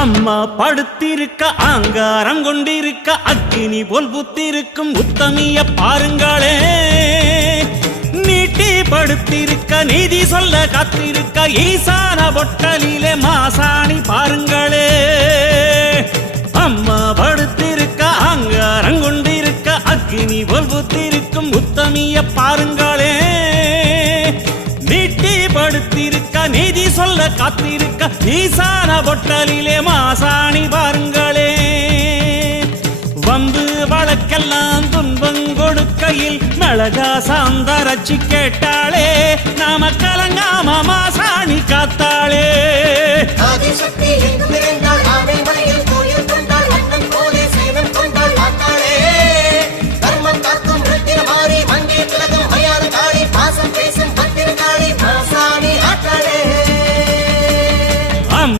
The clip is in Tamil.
அம்மா படுத்திருக்க ஆங்காரம் கொண்டிருக்க அக்கினி போல் புத்திருக்கும் உத்தமிய பாருங்களே. நீட்டி படுத்திருக்க நீதி சொல்ல காத்திருக்க ஈசான பொட்டலிலே மாசாணி பாருங்களே. அம்மா படுத்திருக்க ஆங்காரம் கொண்டிருக்க அக்கினி போல் புத்திருக்கும் உத்தமிய பாருங்களே. நீட்டி படுத்திருக்க நீதி சொல்ல காத்திருக்க ஈசான பொட்டலிலே மாசாணி பாருங்களே. வம்பு வழக்கெல்லாம் துன்பம் கொடுக்கையில் மிளகா சாந்தரச்சி கேட்டாளே. நாம கலங்காம மாசாணி காத்தாளே.